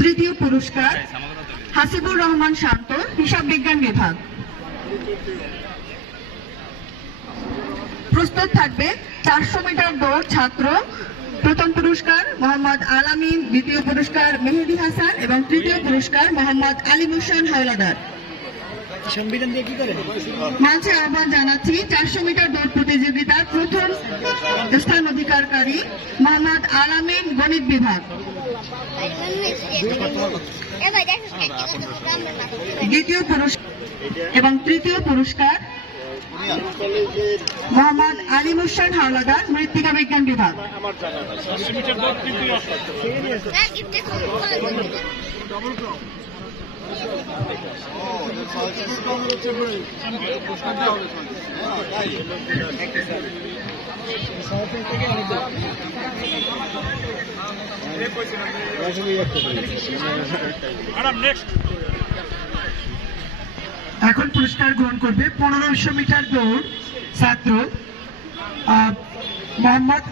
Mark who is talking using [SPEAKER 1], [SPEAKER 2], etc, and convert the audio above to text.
[SPEAKER 1] তৃতীয় পুরস্কার, হাসিবুর রহমান শান্ত, হিসাব বিজ্ঞান বিভাগ। প্রস্তুত থাকবে চারশো মিটার দৌড় ছাত্র। প্রথম পুরস্কার মোহাম্মদ আলামিন, দ্বিতীয় পুরস্কার মেহেদি হাসান এবং তৃতীয় পুরস্কার মোহাম্মদ আলী হোসেন হাওলাদার।
[SPEAKER 2] সংবিধান দিয়ে কি করে?
[SPEAKER 1] মঞ্চে আহ্বান জানাচ্ছি চারশো মিটার দৌড় প্রতিযোগিতার প্রথম স্থান অধিকারকারী মোহাম্মদ আলামিন গণিত বিভাগ। দ্বিতীয় পুরস্কার এবং তৃতীয় পুরস্কার মোহাম্মদ আলিম হোসেন হাওলাদার মৃত্তিকা বিজ্ঞান বিভাগ।
[SPEAKER 3] এখন পুরস্কার গ্রহণ করবে পনেরোশো মিটার দৌড় ছাত্র মোহাম্মদ